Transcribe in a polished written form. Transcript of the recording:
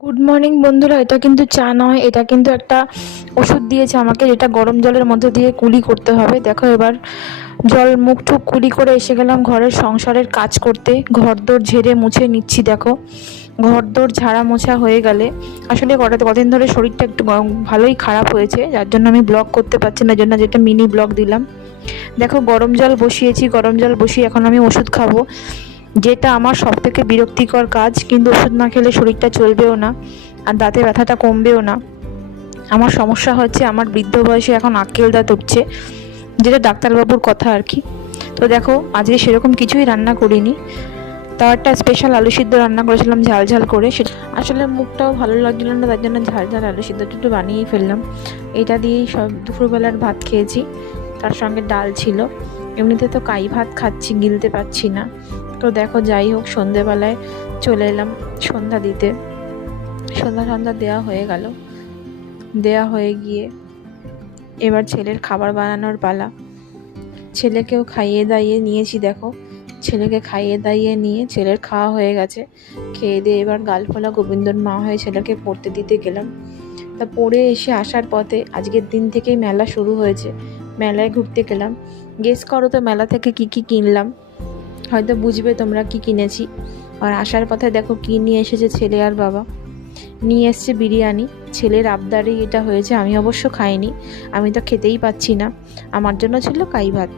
Good morning বন্ধুরা, এটা কিন্তু চা নয়, এটা কিন্তু একটা ওষুধ দিয়েছে আমাকে, যেটা গরম জলের মধ্যে দিয়ে কুলি করতে হবে। দেখো, এবার জল মুখ টুক কুলি করে এসে গেলাম ঘরের সংসারের কাজ করতে। ঘরদোর ঝেড়ে মুছে নিচ্ছি। দেখো, ঘরদোর ঝাড়া মোছা হয়ে গেলে আসলে কদিন ধরে শরীরটা একটু ভালোই খারাপ হয়েছে, যার জন্য আমি ব্লগ করতে পারছি না, জন্য যেটা মিনি ব্লগ দিলাম। দেখো, গরম জল বসিয়েছি, গরম জল বসিয়ে এখন আমি ওষুধ খাবো, যেটা আমার সবথেকে বিরক্তিকর কাজ। কিন্তু ওষুধ না খেলে শরীরটা চলবেও না, আর দাঁতে ব্যথাটা কমবেও না। আমার সমস্যা হচ্ছে, আমার বৃদ্ধ বয়সে এখন আক্কেল দাঁত উঠছে, যেটা ডাক্তারবাবুর কথা আর কি। তো দেখো, আজকে সেরকম কিছুই রান্না করিনি, তাও একটা স্পেশাল আলু সিদ্ধ রান্না করেছিলাম ঝাল ঝাল করে। সেটা আসলে মুখটাও ভালো লাগছিল না, তার জন্য ঝাল ঝাল আলু সিদ্ধটা একটু বানিয়েই ফেললাম। এটা দিয়েই সব দুপুরবেলার ভাত খেয়েছি, তার সঙ্গে ডাল ছিল। এমনিতে তো কাই ভাত খাচ্ছি, গিলতে পারছি না। তো দেখো, যাই হোক, সন্ধেবেলায় চলে এলাম সন্ধ্যা দিতে। সন্ধ্যা দেওয়া হয়ে গেল। দেওয়া হয়ে গিয়ে এবার ছেলের খাবার বানানোর পালা। ছেলেকেও খাইয়ে দাইয়ে নিয়েছি। দেখো, ছেলেকে খাইয়ে দাইয়ে নিয়ে ছেলের খাওয়া হয়ে গেছে। খেয়ে দিয়ে এবার গালফলা গোবিন্দর মা হয়ে ছেলেকে পড়তে দিতে গেলাম। তা পড়ে এসে আসার পথে আজকের দিন থেকেই মেলা শুরু হয়েছে, মেলায় ঘুরতে গেলাম। গেস করো তো মেলা থেকে কি কি কিনলাম, হয়তো বুঝবে তোমরা কি কিনেছি। আর আসার পথে দেখো কি নিয়ে এসেছে ছেলে আর বাবা। নিয়ে এসছে বিরিয়ানি। ছেলের আবদারেই এটা হয়েছে, আমি অবশ্য খাইনি, আমি তো খেতেই পাচ্ছি না। আমার জন্য ছিল কাই ভাত।